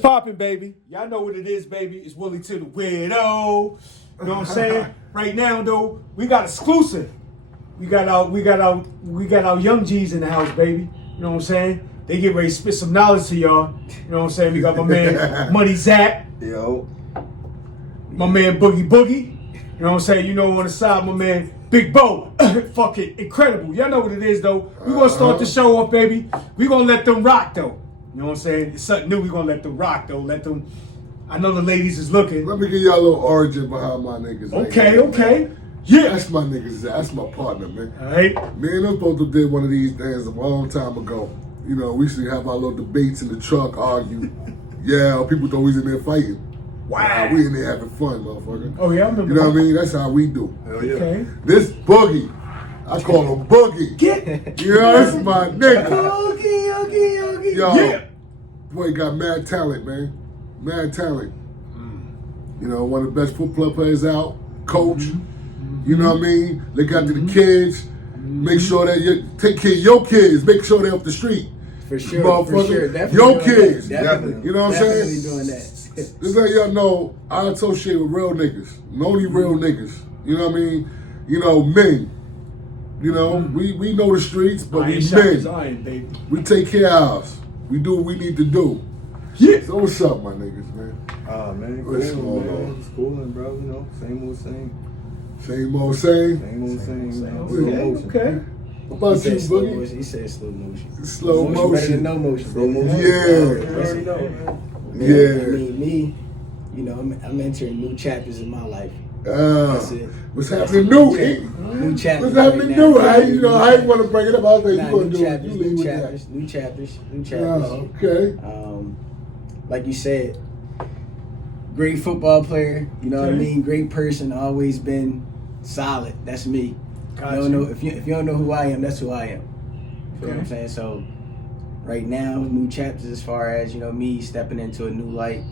poppin', baby? Y'all know what it is, baby. It's Willie to the Weirdo. You know what I'm saying? Right now, though, we got exclusive. We got our young G's in the house, baby. You know what I'm saying? They get ready to spit some knowledge to y'all. You know what I'm saying? We got my man Money Zap. Yo. My man Boogie Boogie. You know what I'm saying? You know on the side, my man Big Bo. Fucking incredible. Y'all know what it is, though. We gonna start the show off, baby. We gonna let them rock, though. You know what I'm saying? It's something new. We gonna let them rock, though. Let them. I know the ladies is looking. Let me give y'all a little origin behind my niggas. Okay. Yeah. That's my niggas. That's my partner, man. All right. Me and them both did one of these things a long time ago. You know, we used to have our little debates in the truck, argue. Yeah, people thought we was in there fighting. Wow. We in there having fun, motherfucker. Oh, yeah, I remember. You know what I mean? That's how we do. Hell yeah. Okay. This Boogie, I call him Boogie. Get. You know, that's my nigga. Oogie. Yo, Yeah. boy got mad talent, man. Mad talent. You know, one of the best football players out, coach. You know what I mean? Look after the kids. Make sure that you take care of your kids. Make sure they're off the street. For sure. Definitely your kids. Definitely. You know what I'm saying? Definitely doing that. Just let y'all know, I associate with real niggas. Only real niggas. You know what I mean? You know, men. You know, we know the streets, but we men. Iron, baby. We take care of ours. We do what we need to do. Yeah. So what's up, my niggas, man? Man, What's cool, going man. on? It's coolin', bro. You know, same old same. Same old same. Same old same, man. Okay, Slow motion. Okay. What about you, slow Boogie? motion. He said slow motion. Slow Better than motion. no motion. Slow motion. Yeah. You already know, man. Yeah. I mean, me, you know, I'm entering new chapters in my life. That's it. What's happening new? New chapters. What's happening new? I ain't want to bring it up. I was like, Nah, you gonna new do it. chapters, You leave new with chapters, new chapters, new that. chapters. Okay. Like you said, great football player. You know what I mean? Great person. Always been solid. That's me. Gotcha. You don't know if you don't know who I am. That's who I am. You know what I'm saying? So right now, new chapters as far as, you know, me stepping into a new light.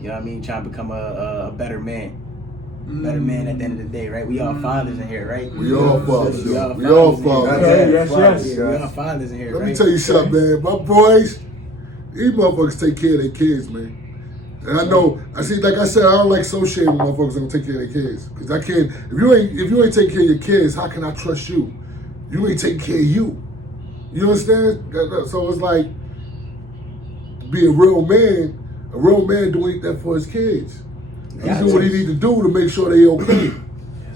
You know what I mean? Trying to become a better man. Better man at the end of the day, right? We all fathers in here, right? We all fathers. We all We all fathers in here. fathers. Yes. Yeah, we all fathers in here, Let right? me tell you something, man. My boys, these motherfuckers take care of their kids, man. And I know, like I said, I don't like associating with motherfuckers that don't take care of their kids. Because I can't, if you ain't taking care of your kids, how can I trust you? You ain't taking care of you. You understand? So it's like, be a real man doing that for his kids. He do what he need to do to make sure they okay.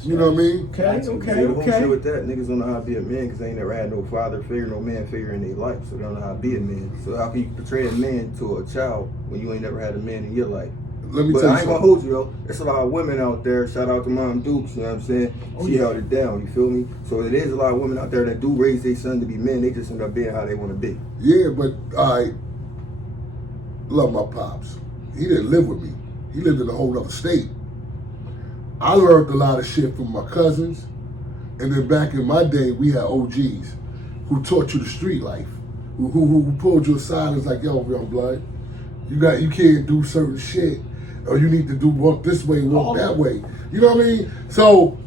You know what I mean? Okay. See, the whole shit with that, niggas don't know how to be a man because they ain't never had no father figure, no man figure in their life, so they don't know how to be a man. So how can you portray a man to a child when you ain't never had a man in your life? Let me But tell you I ain't gonna something. hold you, yo. There's a lot of women out there. Shout out to Mom Dukes, you know what I'm saying? She held it down, you feel me? So there is a lot of women out there that do raise their son to be men. They just end up being how they want to be. Yeah, but I love my pops. He didn't live with me. He lived in a whole other state. I learned a lot of shit from my cousins. And then back in my day, we had OGs who taught you the street life, who pulled you aside and was like, yo, young blood, you can't do certain shit, or you need to walk this way, walk that way. You know what I mean? So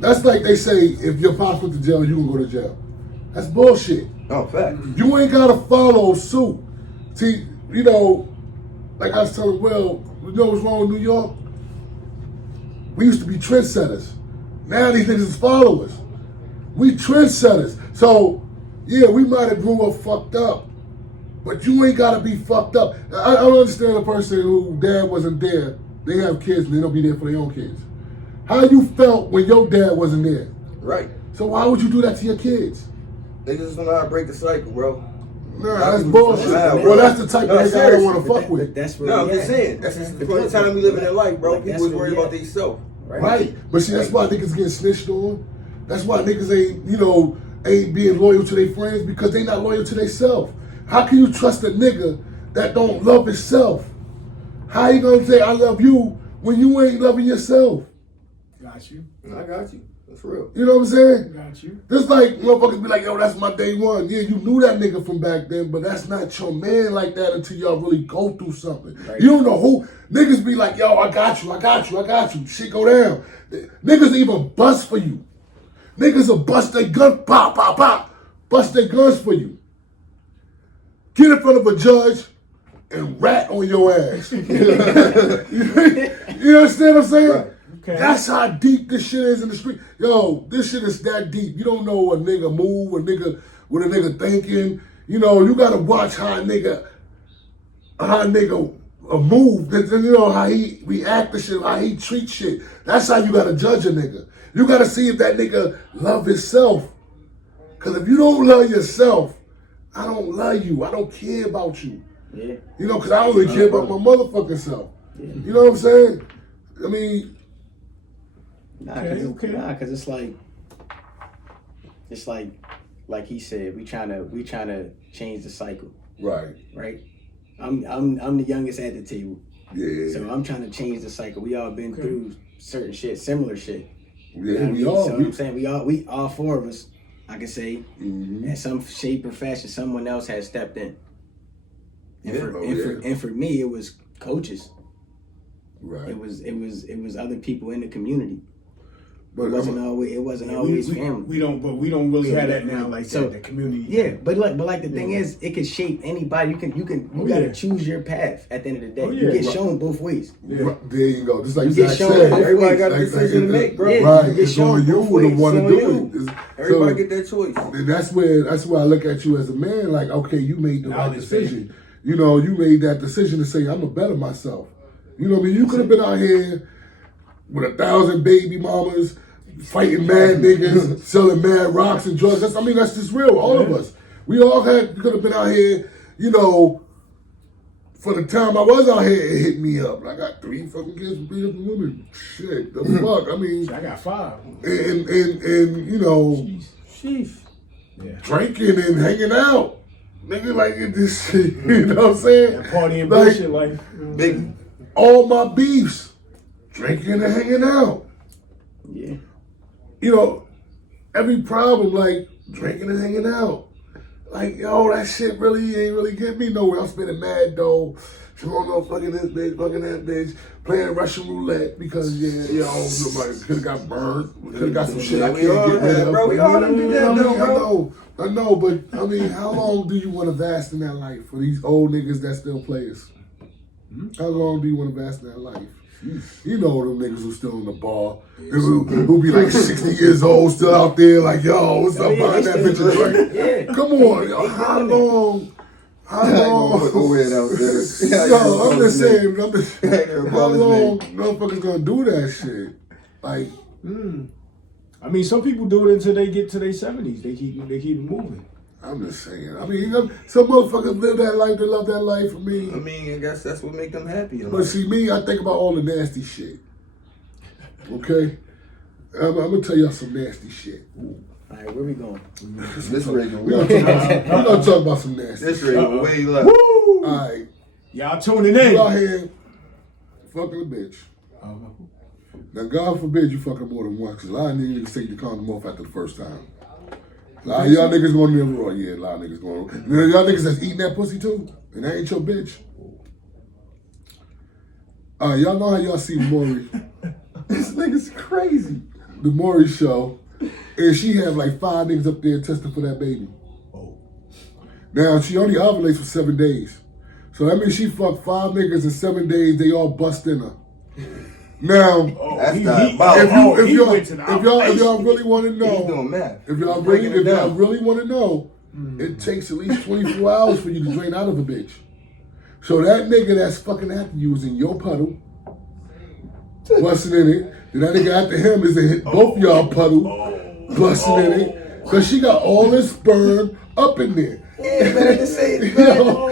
that's like they say, if your pops went to jail, you can go to jail. That's bullshit. Oh, fact. You ain't gotta follow suit. See, you know, like I was telling Will, you know what's wrong with New York? We used to be trendsetters. Now these niggas is followers. We trendsetters. So, yeah, we might have grew up fucked up, but you ain't gotta be fucked up. I don't understand a person who dad wasn't there. They have kids and they don't be there for their own kids. How you felt when your dad wasn't there? Right. So why would you do that to your kids? They just don't know how to break the cycle, bro. Nah, that's bullshit. Well, that's the type of nigga I don't want to fuck with. That's where No, I'm we just at. saying. That's just the point of time we live in their life, bro. Like, People is that's where worried we about at. themselves. Right. But see, that's why niggas getting snitched on. That's why niggas ain't being loyal to their friends, because they not loyal to themselves. How can you trust a nigga that don't love himself? How you gonna say I love you when you ain't loving yourself? Got you. I got you. That's real. You know what I'm saying? Got you. Just like motherfuckers be like, yo, that's my day one. Yeah, you knew that nigga from back then, but that's not your man like that until y'all really go through something. Right. You don't know who. Niggas be like, yo, I got you. Shit go down. Niggas even bust for you. Niggas will bust their gun, pop, pop, pop. Bust their guns for you. Get in front of a judge and rat on your ass. You understand what I'm saying? Right. Okay. That's how deep this shit is in the street. Yo, this shit is that deep. You don't know a nigga move, what a nigga thinking. You know, you gotta watch how a nigga move. You know, how he react to shit, how he treat shit. That's how you gotta judge a nigga. You gotta see if that nigga love himself. Cause if you don't love yourself, I don't love you. I don't care about you. Yeah. You know, cause I don't really care about my motherfucking self. Yeah. You know what I'm saying? I mean, cause it's like he said, we trying to change the cycle. right. Right. I'm the youngest at the table. Yeah. So I'm trying to change the cycle. We all been through certain shit, similar shit. Yeah, You know what I we mean? all. So I'm saying we all four of us, I can say, Mhm. in some shape or fashion, someone else has stepped in. And, Yeah. for me, it was coaches. Right. It was other people in the community. But It wasn't always family. We don't really So have that- that now, like so- the community. Yeah, but the thing is, it could shape anybody. You Oh, gotta yeah. choose your path at the end of the day. Oh, You yeah. get shown both ways. Right, there you go. Just like You get Zach shown said. both Everybody got a Like, decision to make, bro. Yeah, right. you get It's on shown you both to ways. want to It's do on it. you. It's- Everybody so- get that choice. And that's where I look at you as a man, like, okay, you made the right Knowledge, decision. You know, you made that decision to say, I'm gonna better myself. You know what I mean? You could have been out here with 1,000 baby mamas, fighting mad niggas, selling mad rocks and drugs. That's just real, all of us. We all could have been out here, you know, for the time I was out here, it hit me up. I got 3 fucking kids from 3 different women. Shit, the fuck? I mean, I got 5. and you know, Sheesh. Yeah. drinking and hanging out. Nigga, like this shit, you know what I'm saying? That partying Like, bullshit life. Big. all my beefs, drinking and hanging out. Yeah. You know, every problem, like drinking and hanging out. Like, yo, that shit really ain't really get me nowhere. I'm spending mad dough, showing no fucking this bitch, fucking that bitch, playing Russian roulette because, somebody could have got burned. Could have got some shit I We can't all get rid had, of. bro. We all done did that, though, bro. I know, but I mean, how long do you want to vast in that life for these old niggas that still players? How long do you want to vast in that life? You know them niggas who still in the bar, who be like 60 years old, still out there like, yo, what's up, buying that bitch a drink? Yeah. Come on, yo, how long? Put the word out there. Yo, I'm just saying, how Ball is long big. motherfuckers gonna do that shit? Like, I mean, some people do it until they get to their 70s. They keep it moving. I'm just saying. I mean, some motherfuckers live that life, they love that life for me. I mean, I guess that's what make them happy. But see, me, I think about all the nasty shit. Okay? I'm gonna tell y'all some nasty shit. All right, where we going? This radio, We're gonna talk about some nasty this shit. radio way left. Woo! All right. Y'all tuning in. You out here fucking a bitch. Now, God forbid you fucking more than once, because a lot of niggas take the condom off after the first time. A lot of y'all niggas going to never, yeah, a lot of niggas going to. Y'all niggas that's eating that pussy too, and that ain't your bitch. Y'all know how y'all see Maury. This nigga's crazy. The Maury show, and she have like 5 niggas up there testing for that baby. Oh. Now, she only ovulates for 7 days. So that means she fucked 5 niggas in 7 days, they all bust in her. Now, That's he- not he- about- if he y'all went to the if y'all really want to He's know, doing math. if y'all He's really breaking it down. want to know, it takes at least 24 hours for you to drain out of a bitch. So that nigga that's fucking after you is in your puddle, busting in it. Then that nigga after him is in both y'all puddle, busting in it. Cause she got all this sperm up in there. Yeah, but at the same time, Yo.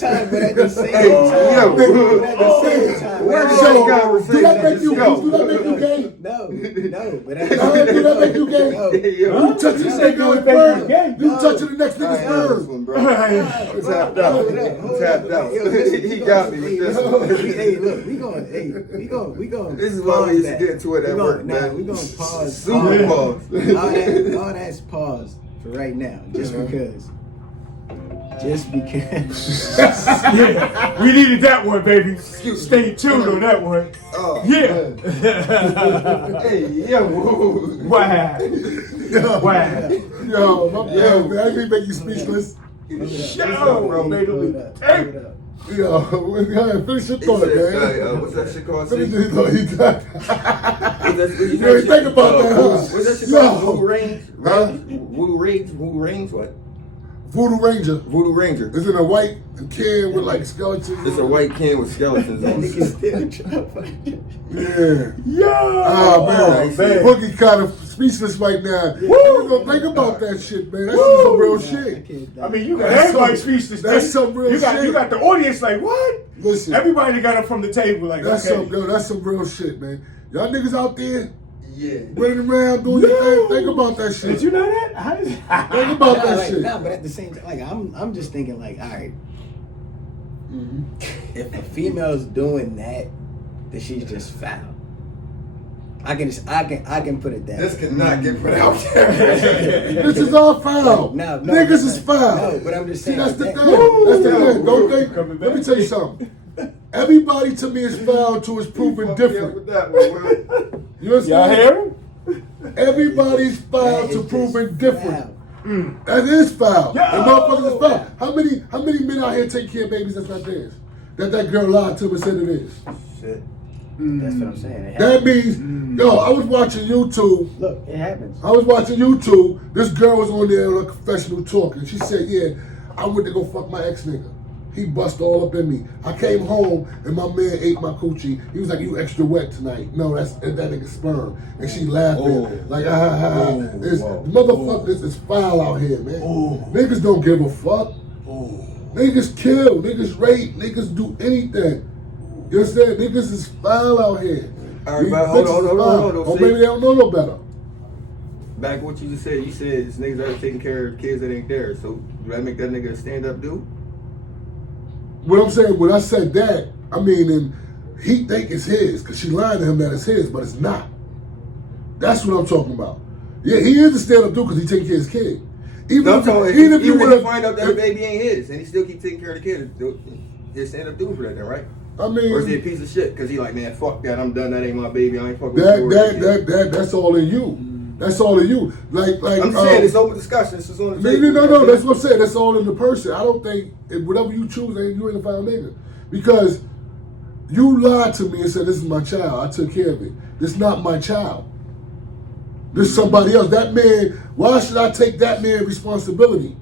time. Where's Yo. this conversation? Do that make you Yo. gay? No, but Do that make you gay? Yo. You touching this nigga with Make you sperm. gay. You touching the next I nigga's ain't heard this sperm. one, bro. I'm tapped out. I'm tapped out. He got me with this one. Hey, look, we going. This is why we used to get into it at work, man. We gonna pause. Super pause. All that's paused for right now, just because. Yeah, we needed that one, baby. Stay tuned on that one. Oh, Yeah. hey, yo. Wow. Wow. Yo, my man, that ain't make you speechless. Yo, bro, made Hold him up. Yo, finish your thought, man. What's that shit called? Finish See? your thought. You got. You You ain't think about that, huh? What's that shit Yo. called? Voodoo Rings? Huh? Voodoo Rings? What? Voodoo Ranger. Voodoo Ranger. Is it a white can with like skeletons? It's a white can with skeletons on it. Yeah. Yo, Ah, man. Boogie kind of speechless right now. You gonna think about that shit, man. That's some real shit. I mean, you got That's everybody some- speechless. that's some real you got, shit. You got the audience like, what? Listen, Everybody got up from the table like, that's okay. that's some real shit, man. Y'all niggas out there Yeah. running around doing your thing. Think about that shit. Did you know that? How did Think about that like, shit. nah, but at the same time, like I'm just thinking like, all right, if a female's doing that, then she's just foul. I can put it that This way. cannot get put out there. This is all foul. No, Niggas is foul. No, but I'm just saying. See, that's the that- thing. That's the thing. Don't think. Coming Let me back. tell you something. Everybody to me is foul till it's proven different. With that one, Will. You Y'all understand? hear him? Everybody's foul that to is proven just different. foul. That is foul. Yo! And motherfuckers is foul. How many men out here take care of babies that's not theirs? That girl lied to them and said it is. Shit. That's what I'm saying. It That happens. means, yo, I was watching YouTube. Look, it happens. I was watching YouTube. This girl was on there on a confessional talk, and she said, "Yeah, I went to go fuck my ex nigga. He bust all up in me. I came home and my man ate my coochie. He was like, 'You extra wet tonight.' No, that's that nigga's sperm." And she laughing Oh. like, "Ah, ah, ah." Oh, It's, wow. motherfuckers is foul out here, man. Oh. Niggas don't give a fuck. Oh. Niggas kill. Niggas rape. Niggas do anything. You understand? Niggas is foul out here. All right, These but hold bitches on, hold on, foul. hold on, Or see? maybe they don't know no better. Back what you just said. You said it's niggas that are taking care of kids that ain't theirs. So do that make that nigga a stand-up dude? What I'm saying, when I said that, I mean, and he think it's his, because she lied to him that it's his, but it's not. That's what I'm talking about. Yeah, he is a stand-up dude because he taking care of his kid. Even No, if, so even if you even would if he find out have, that the baby ain't his, and he still keep taking care of the kid, he's stand-up dude for that then, right? I Or is he a mean, piece of shit? Because he like, man, fuck that, I'm done, that ain't my baby, I ain't fucking with yours. that's all in you. That's all in you. Like, I'm saying it's open discussion, it's just on the table. No, that's what I'm saying. That's all in the person. I don't think, whatever you choose, you ain't a foul nigga. Because you lied to me and said, this is my child, I took care of it. This not my child. This is somebody else. That man, why should I take that man's responsibility?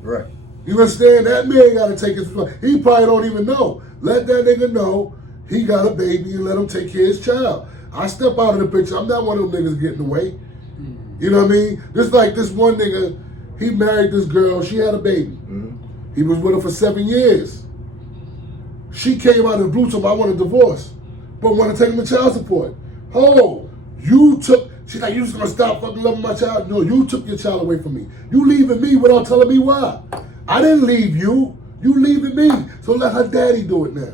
Right. You understand? That man got to take his responsibility. He probably don't even know. Let that nigga know he got a baby and let him take care of his child. I step out of the picture. I'm not one of them niggas getting away. You know what I mean? Just like this one nigga, he married this girl. She had a baby. Mm-hmm. He was with her for 7 years. She came out of the blue, told me, I want a divorce, but want to take him to child support. Oh, you took, she's like, you just gonna stop fucking loving my child? No, you took your child away from me. You leaving me without telling me why. I didn't leave you. You leaving me. So let her daddy do it now.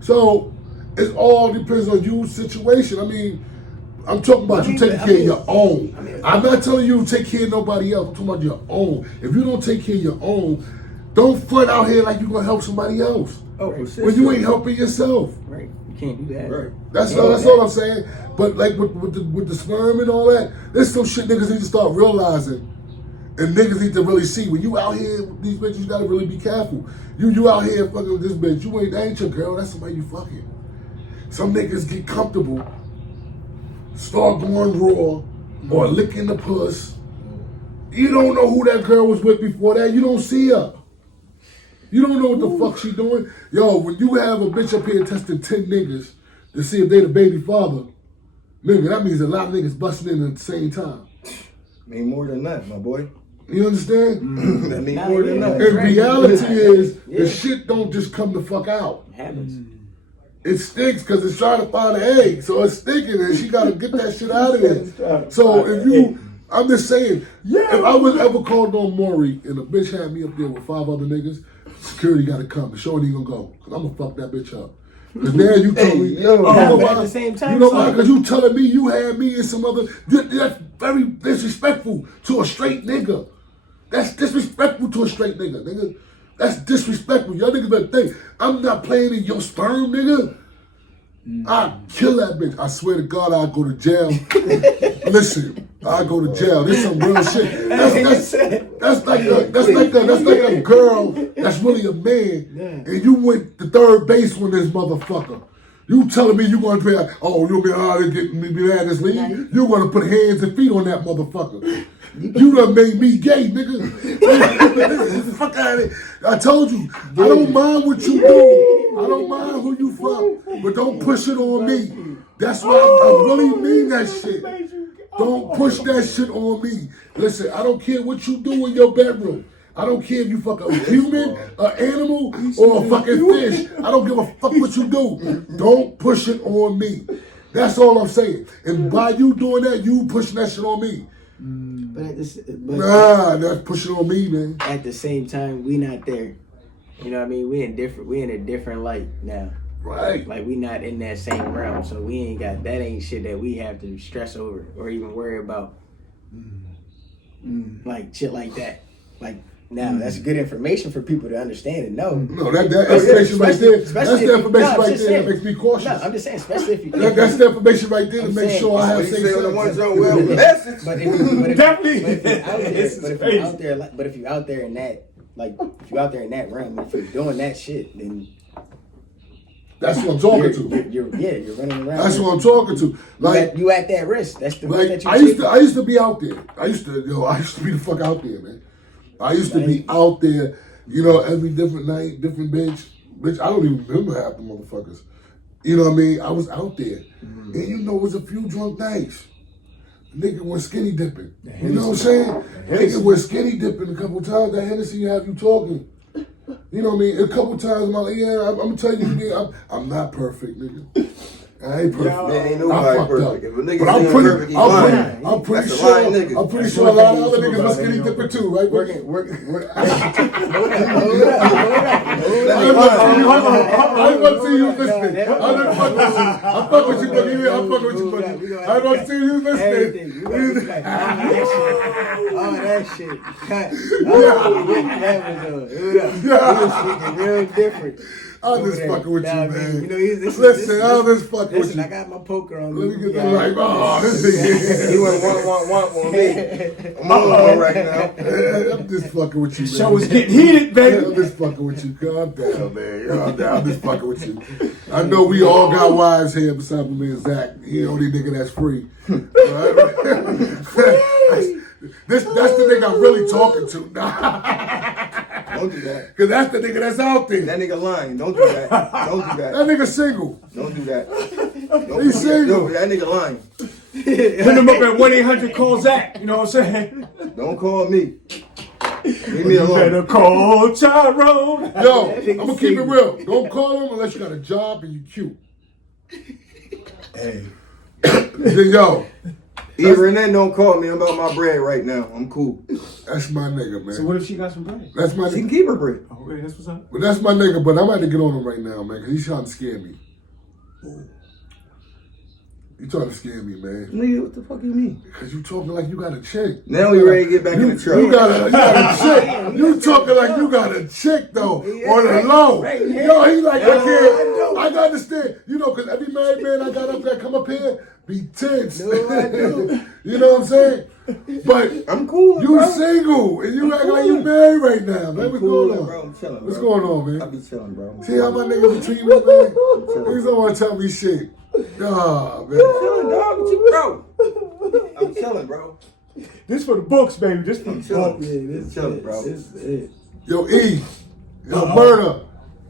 So it all depends on your situation. I mean, I'm talking about you taking care of your own. I'm not telling you to take care of nobody else. I'm talking about your own. If you don't take care of your own, don't front out here like you're gonna help somebody else. Oh, for shit. When you ain't helping yourself. Right. You can't do that. Right. That's all I'm saying. But like with the sperm and all that, there's some shit niggas need to start realizing. And niggas need to really see, when you out here with these bitches, you gotta really be careful. You out here fucking with this bitch, that ain't your girl, that's somebody you fucking. Some niggas get comfortable, start going raw, or licking the puss. You don't know who that girl was with before that, you don't see her. You don't know what the fuck she doing. Yo, when you have a bitch up here testing 10 niggas to see if they the baby father, nigga, that means a lot of niggas busting in at the same time. Mean more than that, my boy. You understand? That mean Nah, more than yeah. that. And reality is, Yeah. the shit don't just come the fuck out. It happens. It stinks because it's trying to find an egg. So it's stinking and she got to get that shit out of there. So if you, I'm just saying, if I was ever called on Maury and a bitch had me up there with 5 other niggas, security got to come. The show ain't going to go. Because I'm going to fuck that bitch up. Because now you tell me, yo. you Nah, know but why? at the same time, You know why? son. Because you telling me you had me and some other, that's very disrespectful to a straight nigga. That's disrespectful to a straight nigga. That's disrespectful. Y'all niggas better think, I'm not playing in your sperm, nigga. I'd kill that bitch. I swear to God, I'd go to jail. Listen, I go to jail. This some real shit. That's like a girl that's really a man, and you went to third base with this motherfucker. You telling me you gonna be like, oh, you'll be out of getting me mad this league? You gonna put hands and feet on that motherfucker? You done made me gay, nigga. Fuck out of it. I told you, I don't mind what you do. I don't mind who you fuck, but don't push it on me. That's why I really mean that shit. Don't push that shit on me. Listen, I don't care what you do in your bedroom. I don't care if you fuck a human, an animal, or a fucking fish. I don't give a fuck what you do. Don't push it on me. That's all I'm saying. And by you doing that, you pushing that shit on me. Nah, that's pushing on me, man. At the same time, we not there. You know what I mean? We in a different light now. Right. Like we not in that same realm, so we ain't got that ain't shit that we have to stress over or even worry about. Like shit like that. Like now, that's good information for people to understand and know. No, that information right there. That's the information right there that makes me cautious. No, I'm just saying, especially if you. That's the information right there to make sure I have safe sex. But if Definitely. you out there in that, like, if you out there in that realm, if you're doing that shit, then. That's what I'm talking to. You're running around. That's what I'm talking to. Like you at that risk. That's the risk that you I used to be out there. I used to be the fuck out there, man. I used to be out there, every different night, different bitch. Bitch, I don't even remember half the motherfuckers. You know what I mean? I was out there. And it was a few drunk nights. Nigga went skinny dipping. You know what I'm saying? Nigga went skinny dipping a couple times. That Hennessy have you talking. You know what I mean? A couple times, I'm like, I'm gonna tell you, nigga, I'm not perfect, nigga. I ain't perfect. Man, ain't nobody perfect. If a nigga I'm pretty sure a lot of other niggas was skinny dipping too, right? Hold I didn't want to see you listening. I didn't fuck with you. I fuck with you, buddy. I fuck with you, buddy. I didn't want to see you listening. All that shit. Real different. I'm just fucking with you, man. Listen, I'm just fucking with listen, you. I got my poker on. Let me get that right. Oh, this nigga. He went want me. I'm on right now. I'm just fucking with you, man. Show is getting heated, baby. I'm just fucking with you. Calm down, man. Calm down. I'm just fucking with you. I know we all got wives here besides my man Zach. He the only nigga that's free. That's the nigga I'm really talking to. Don't do that. Because that's the nigga that's out there. That nigga lying. Don't do that. Don't do that. That nigga single. Don't do that. He's single. That nigga lying. Hit him up at 1-800-CALL-ZAC. You know what I'm saying? Don't call me. Leave me You alone. better call Tyrone. Yo, I'm gonna keep it real. Don't call him unless you got a job and you cute. Hey. Then yo, Either and then don't call me about my bread right now. I'm cool. that's my nigga, man. So what if she got some bread? That's my She can nigga. keep her bread. Oh, okay, that's what's up. But that's my nigga. But I'm about to get on him right now, man, because he's trying to scare me. You trying to scare me, man. Nigga, what the fuck you mean? Because you talking like you got a chick. Now we ready to get back in the truck. You got a chick. You talking like you got a chick, though, on the low. Yo, he like, I can understand. Because every married man I got up there come up here, be tense. No, I do. You know what I'm saying? But I'm cool. you bro. single, and you act like you married right now, man. I'm What's cool, going on? bro. I'm chilling, What's bro. going on, I man? be chilling, bro. See how my niggas be treating me, man? Niggas don't want to tell me shit. Nah, man. I'm chilling, dog. What you, bro? I'm chilling, bro. This for the books, baby. This for the I'm chilling. books. I'm chilling, bro. Yo, E. Yo, Murder.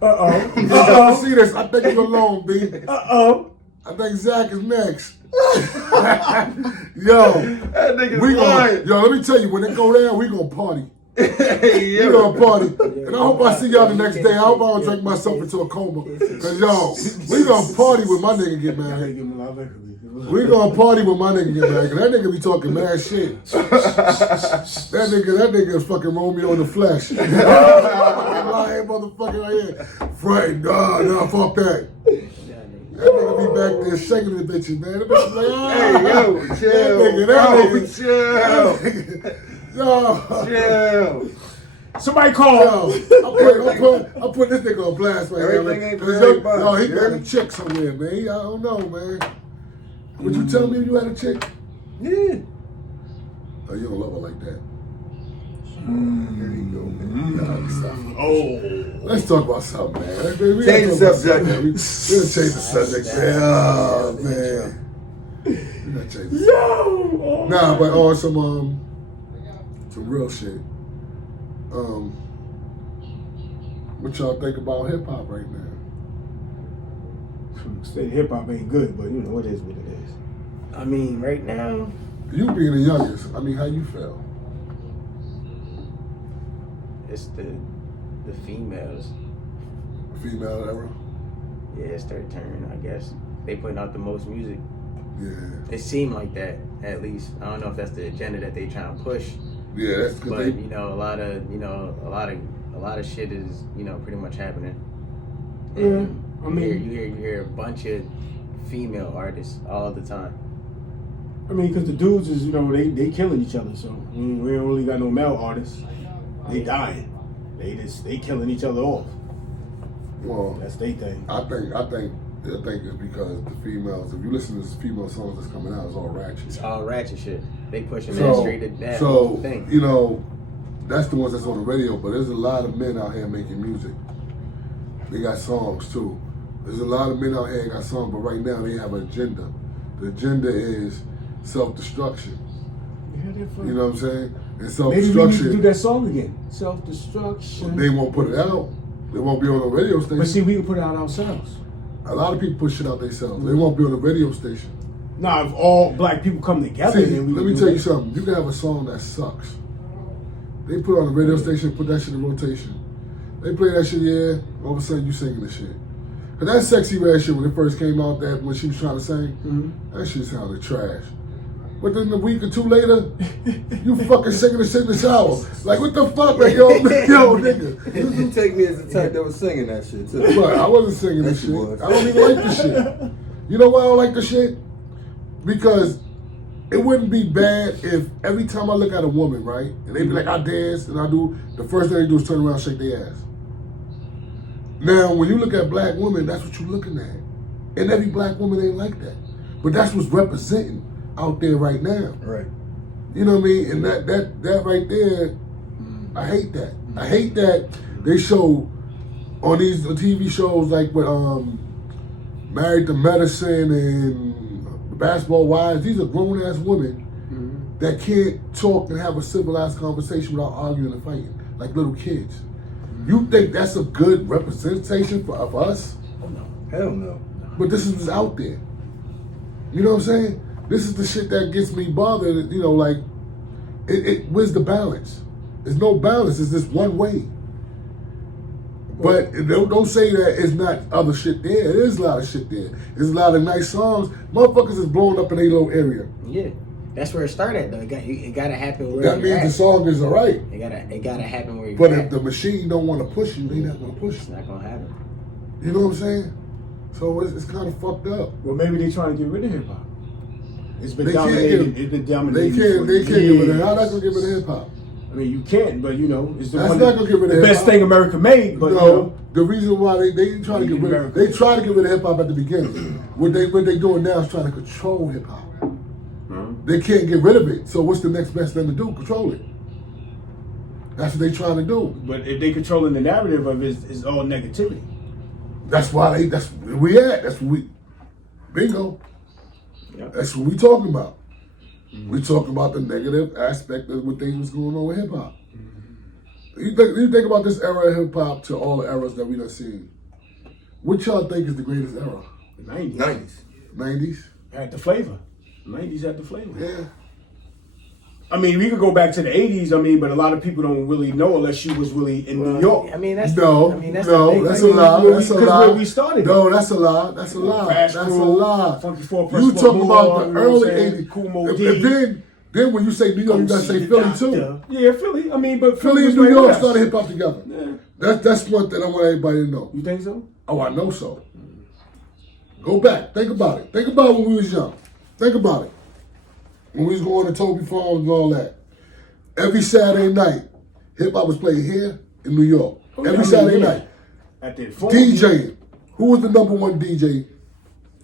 Uh-oh. You trying to see this? I think you're alone, B. Uh-oh. I think Zach is next. Yo, That nigga's lying. let me tell you, when it go down, we gonna party. Yeah. We gonna party. And I hope I see y'all the next day. I hope I don't drink myself into a coma. Cause yo, we gonna party when my nigga get married. We gonna party when my nigga get married. Cause that nigga be talking mad shit. That nigga is fucking Romeo in the flesh. Lying motherfucker right here. Frightened. Nah, fuck that. That nigga be back there shaking the bitches, man. The bitch be like, Hey, yo, chill. that nigga. Chill. Somebody call. I'm putting this nigga on blast right now. Everything ain't for Cause everybody. yo, he You got heard a me? chick somewhere, man. I don't know, man. Would you tell me if you had a chick? Yeah. Oh, you don't love her like that. There you go, man. Nah, stop. Oh. Let's talk about something, man. Change the subject. We're gonna change the subject, man. Oh, man. We're gonna change the subject. Yo! Nah, but on some real shit. What y'all think about hip hop right now? Say hip hop ain't good, but you know it is what it is. I mean, right now, You being the youngest, I mean, how you feel? it's the females. Female era? Yeah, it's their turn, I guess. They putting out the most music. Yeah. It seemed like that, at least. I don't know if that's the agenda that they trying to push. Yeah, that's because But they. you know, a lot of shit is, you know, pretty much happening. Yeah, And I mean- you hear a bunch of female artists all the time. I mean, because the dudes is, you know, they killing each other, so I mean, we don't really got no male artists. They dying. They killing each other off. Well, That's their thing. I think it's because the females. If you listen to the female songs that's coming out, it's all ratchet. It's all ratchet shit. They pushing that straight to that so whole thing. you know, that's the ones that's on the radio. But there's a lot of men out here making music. They got songs too. There's a lot of men out here that got songs, but right now they have an agenda. The agenda is self-destruction. You know what I'm saying? And Maybe we need self-destruction. to do that song again. Self-destruction. They won't put it out. They won't be on the radio station. But see, we can put it out ourselves. A lot of people push it out themselves. They won't be on the radio station. Now, if all black people come together, See, then we let can me do tell that. you something. You can have a song that sucks. They put it on the radio station, put that shit in rotation. They play that shit, yeah, all of a sudden you singing the shit. Cause that Sexy Red shit, when it first came out, that when she was trying to sing, that shit sounded trash. But then a week or two later, you fucking singing the shit in the shower. Like, what the fuck? Like, yo, nigga. You didn't take me as the type that was singing that shit too. But I wasn't singing this Yes, shit. you was. I don't even like the shit. You know why I don't like the shit? Because it wouldn't be bad if every time I look at a woman, right, and they be like, I dance and I do, the first thing they do is turn around and shake their ass. Now, when you look at black women, that's what you're looking at. And every black woman ain't like that. But that's what's representing out there right now. Right. You know what I mean? And that right there, I hate that. I hate that they show on these TV shows like with Married to Medicine and Basketball Wives. These are grown ass women that can't talk and have a civilized conversation without arguing and fighting like little kids. You think that's a good representation of us? Hell no. But this is what's out there. You know what I'm saying? This is the shit that gets me bothered. You know, like, where's the balance? There's no balance. It's just one way. But don't say that it's not other shit there. There is a lot of shit there. There's a lot of nice songs. Motherfuckers is blowing up in a little area. Yeah, that's where it started though. It gotta happen where That you're means the at. song is alright. It gotta happen where you're But at. if the machine don't want to push you, they not gonna push It's you. not gonna happen. You know what I'm saying? So it's kind of fucked up. Well, maybe they trying to get rid of hip hop. It's been They can't dominated. give- It's been They dominated. can't for give it. years. How not gonna give it hip hop? I mean, you can't, but you know, it's the That's one not gonna get rid of the best hip-hop. thing America made. But No, you know, the reason why they try to get rid of they try to get rid of hip hop at the beginning. What they doing now is trying to control hip hop. They can't get rid of it. So what's the next best thing to do? Control it. That's what they trying to do. but if they controlling the narrative of it, it's all negativity. That's why that's where we at. That's what we bingo. Yep. That's what we talking about. We talking about the negative aspect of what things was going on with hip hop. You think about this era of hip hop to all the eras that we done seen. What y'all think is the greatest era? The 90s 90s. 90s? had the flavor. The 90s had the flavor. Yeah. I mean, we could go back to the 80s. I mean, but a lot of people don't really know unless you was really in New York. I mean, that's No, the thing. that's I a mean, lie. That's a because lie. where we started. No, that's a lie. That's a lie. Fast That's a Food, lie. Funky Four, You Press talking One about More, the you know what I'm early saying? 80s. Cool Mo And D. then when you say New York, you gotta say Philly too. Yeah, Philly. I mean, but Philly was and New right York with us. started hip hop together. Yeah. That's one thing I want everybody to know. You think so? Oh, I know so. Go back. Think about it. Think about when we was young. Think about it. When we was going to Toby Farms and all that. Every Saturday night, hip hop was played here in New York. Oh, Every yeah, I mean, Saturday yeah. night. At the phone. DJing. Who was the number one DJ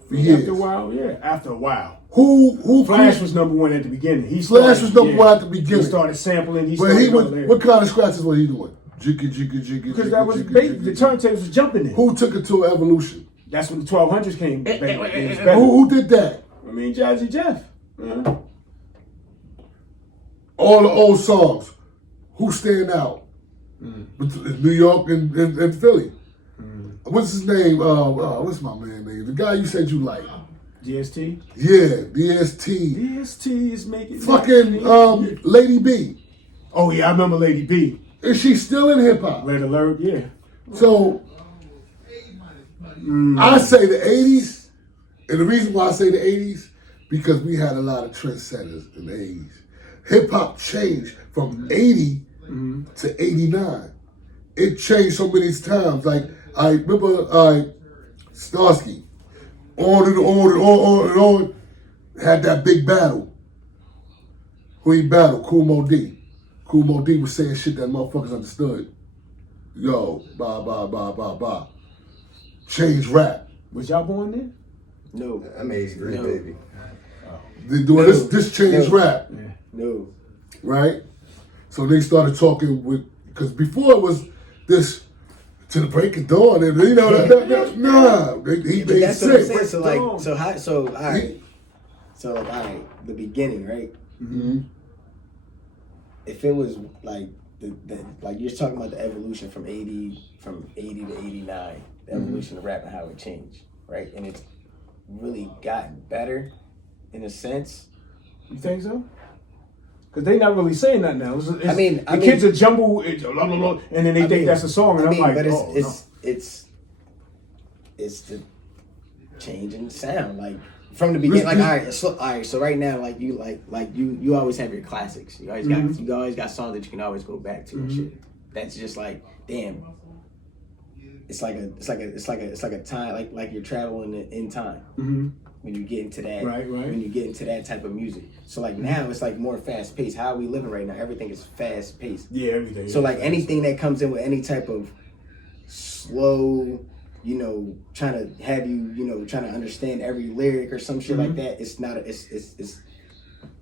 for years. After a while, yeah. After a while. Who Flash was number one at the beginning. Flash was number one at the beginning. He started sampling. But he was, what kind of scratches was he doing? Jiggy, jiggy, jiggy. Because that was the turntables was jumping in. Who took it to evolution? That's when the 1200s came. Who did that? I mean, Jazzy Jeff. All the old songs. Who stand out? New York and Philly. What's his name? What's my man name? The guy you said you like. DST? Yeah, DST. DST is making... Fucking Lady B. Oh, yeah, I remember Lady B. Is she still in hip-hop? Red Alert, yeah. So, I say the 80s, and the reason why I say the 80s, because we had a lot of trendsetters in the 80s. Hip-hop changed from 80 to 89. It changed so many times. Like, I remember Starsky, on and on, had that big battle. Who he battled? Kool Moe Dee. Kool Moe Dee was saying shit that motherfuckers understood. Yo, bah. Change rap. Was y'all born then? No. I'm 83, baby. They doing this changed rap. Yeah. No. Right? So they started talking because before it was this to the break of dawn, and you know, he made that's what I'm saying. sense. So all right, the beginning, right? Mm-hmm. If it was like like you're talking about the evolution from 80 to 89, the evolution of rap and how it changed, right? And it's really gotten better in a sense. You think so? Because they not really saying that now. The kids are jumble, blah, blah, blah, and then they think that's a song, and I'm like, but it's it's the change in sound, like from the beginning. Like all right, so right now, like you always have your classics. You always got songs that you can always go back to and shit. That's just like, damn. It's like a time, like you're traveling in time. When you get into that, right. When you get into that type of music. So like now it's like more fast paced. How are we living right now? Everything is fast paced. Yeah, everything. So like anything that comes in with any type of slow, trying to have you, trying to understand every lyric or some shit like that. It's not. It's.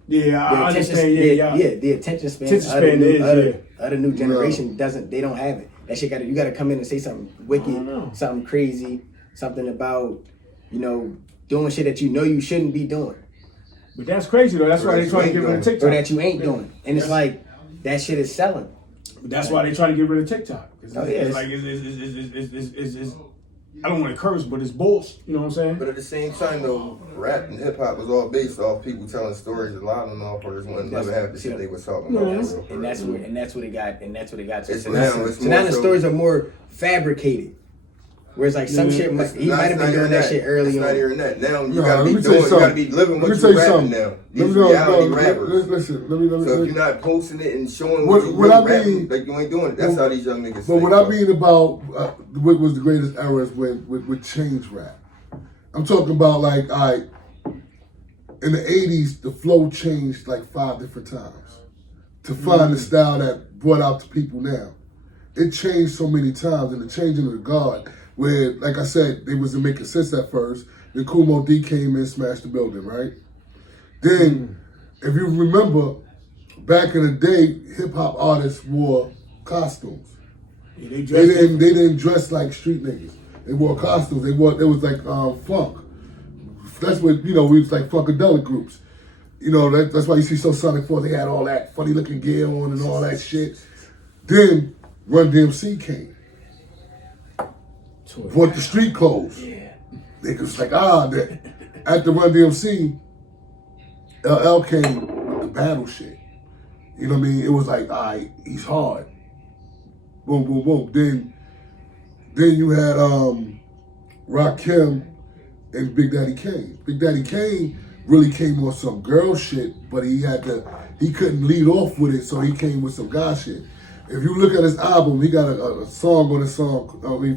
Yeah, I understand. Yeah. The attention span of the new generation They don't have it. That shit you gotta come in and say something wicked, something crazy, something about, doing shit that you shouldn't be doing. But that's crazy though. That's why they trying to get rid of TikTok. Or that you ain't doing. And it's like, that shit is selling. But that's why they trying to get rid of TikTok. It's I don't want to curse, but it's bullshit. You know what I'm saying? But at the same time, though, rap and hip hop was all based off people telling stories. A lot of them motherfuckers wouldn't never have the shit they was talking about. And that's what it got to. So now the stories are more fabricated. Whereas like some shit, he might have been doing that shit early on. It's not even that. Now you gotta be living what you're rapping now. These reality rappers. Listen, let me. So if you're not posting it and showing what you're rapping, like you ain't doing it. That's how these young niggas. But what I mean about what was the greatest errors with change rap. I'm talking about like in the 80s, the flow changed like 5 different times to find the style that brought out to people now. It changed so many times, and the changing of the guard. Where, like I said, they wasn't making sense at first. Then Kool Moe Dee came in, smashed the building, right? Then, if you remember, back in the day, hip hop artists wore costumes. Yeah, they didn't dress like street niggas. They wore costumes. It was like funk. That's what we was like funkadelic groups. That's why you see Sonic 4. They had all that funny looking gear on and all that shit. Then Run DMC came. Bought the street clothes. Yeah. Niggas like, at the Run DMC, LL came with the battle shit. You know what I mean? It was like, he's hard. Boom, boom, boom. Then you had Rakim and Big Daddy Kane. Big Daddy Kane really came on some girl shit, but he couldn't lead off with it, so he came with some guy shit. If you look at his album, he got a song on his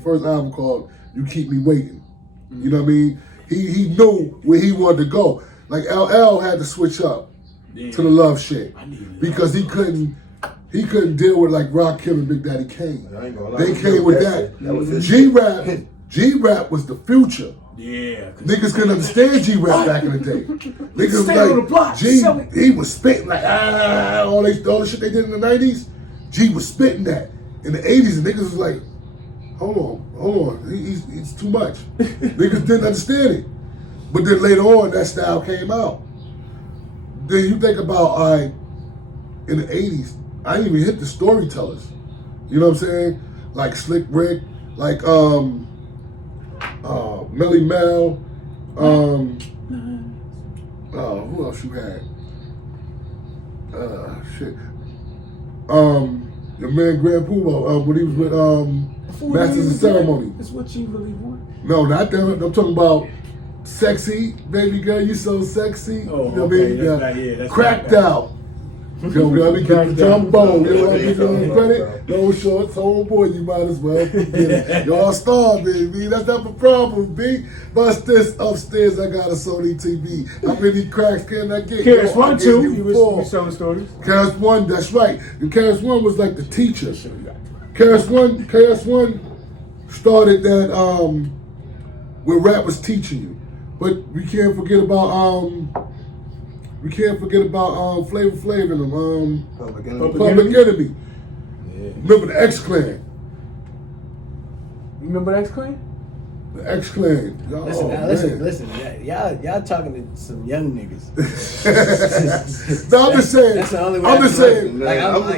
first album called You Keep Me Waiting. You know what I mean? He knew where he wanted to go. Like LL had to switch up to the love shit because he couldn't deal with like Rakim and Big Daddy Kane. They came with that. G-Rap was the future. Yeah. Niggas couldn't understand G-Rap back in the day. Niggas was Stay on the block, like, he was spitting like, all the shit they did in the 90s, G was spitting that. In the 80s, the niggas was like, hold on, he's too much. Niggas didn't understand it. But then later on, that style came out. Then you think about, all right, in the 80s, I didn't even hit the storytellers. You know what I'm saying? Like Slick Rick, like Melly Mel, who else you had? Shit. Your man Grand Puma, when he was with Masters of Ceremony. That's what you really want. No, not that. I'm talking about sexy, baby girl, you so sexy. Oh, you know okay. what I mean? Yeah, that's Cracked not out. Yo, let me get the trombone. You know what I mean? Give me credit. No shorts, homeboy, you might as well. Get it. Y'all star, baby. That's not the problem, B. Bust this upstairs. I got a Sony TV. How many cracks can I get? KRS One too. You You was selling stories. KRS One, that's right. And KRS One was like the teacher. KRS One started that where rap was teaching you. But we can't forget about Flavor Flav and them. Public Enemy. Public Enemy. Yeah. Remember the X Clan? You remember X Clan? The X Clan. Listen. Y'all talking to some young niggas. No, I'm just saying. That's the only way. I'm just saying.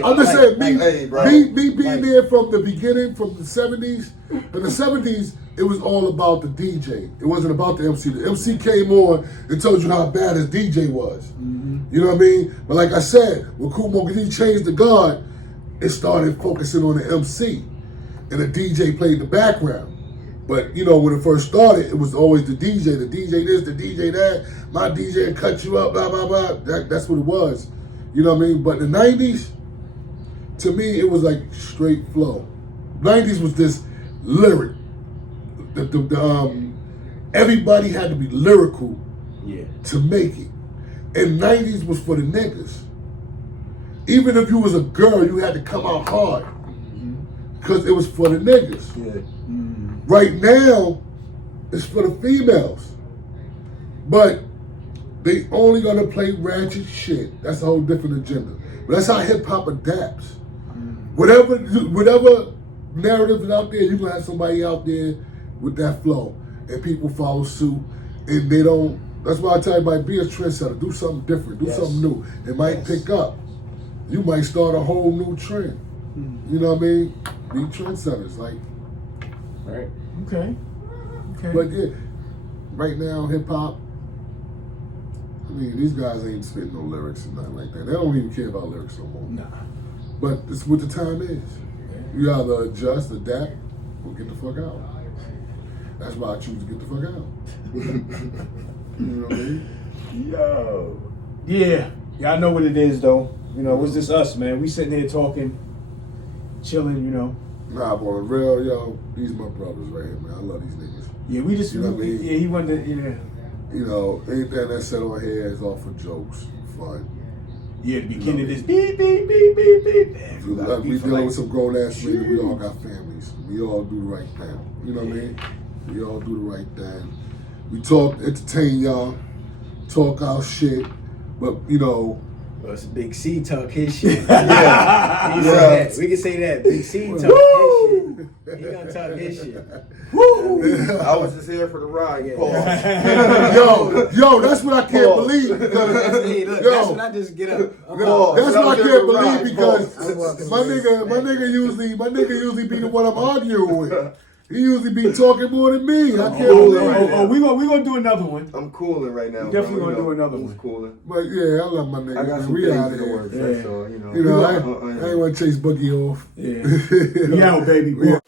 I'm just saying. hey, bro. Me being there from the beginning, from the 70s. In the 70s, it was all about the DJ. It wasn't about the MC. The MC came on and told you how bad his DJ was. Mm-hmm. You know what I mean? But like I said, when Kool Moe Dee changed the guard, it started focusing on the MC. And the DJ played the background. But, you know, when it first started, it was always the DJ this, the DJ that. My DJ cut you up, blah, blah, blah. That's what it was. You know what I mean? But the 90s, to me, it was like straight flow. 90s was this lyric. Everybody had to be lyrical to make it. And 90s was for the niggas. Even if you was a girl, you had to come out hard. Because it was for the niggas. Yeah. Right now, it's for the females. But they only gonna play ratchet shit. That's a whole different agenda. But that's how hip hop adapts. Whatever narrative is out there, you're gonna have somebody out there with that flow. And people follow suit. And they don't, that's why I tell everybody, be a trendsetter. Do something different. Do something new. It might pick up. You might start a whole new trend. You know what I mean? Be trendsetters, like. Right. Okay. But yeah, right now, hip hop, I mean, these guys ain't spitting no lyrics and nothing like that. They don't even care about lyrics no more. Nah. But it's what the time is. You either adjust, adapt, or get the fuck out. That's why I choose to get the fuck out. You know what I mean? Yo. Yeah. Y'all know what it is, though. You know, it's just us, man. We sitting here talking, chilling, you know. Nah, but on the real, yo, these my brothers right here, man. I love these niggas. Yeah, we just, You know what I mean? yeah, he wanted to, yeah. You know, anything that's said on here is all for jokes, fun. Yeah, the beginning of this beep, beep, beep, beep, beep. Man, We gotta beep for dealing like- with some grown ass men. We all got families. We all do the right thing. You know what I mean? We all do the right thing. We talk, entertain y'all, talk our shit, but you know. Well, it's Big C talk his shit. Yeah. We can say that. We can say that. Big C talk his shit. He gonna talk his shit. Woo! I was just here for the ride. Yeah. Pause. Yo, that's what I can't Pause. believe. Because, Hey, look, yo, that's when I just get up. Pause. that's what I can't believe because I'm walking my nigga usually be the one I'm arguing with. He usually be talking more than me. I can't believe it. we gonna do another one. I'm cooling right now. Definitely bro. gonna do another I'm one. cooling. But yeah, I love my niggas. I got man. some We things out in the here. works. Yeah. That's all, you know. You know, I ain't want to chase Boogie off. Yeah. We out, baby. We out.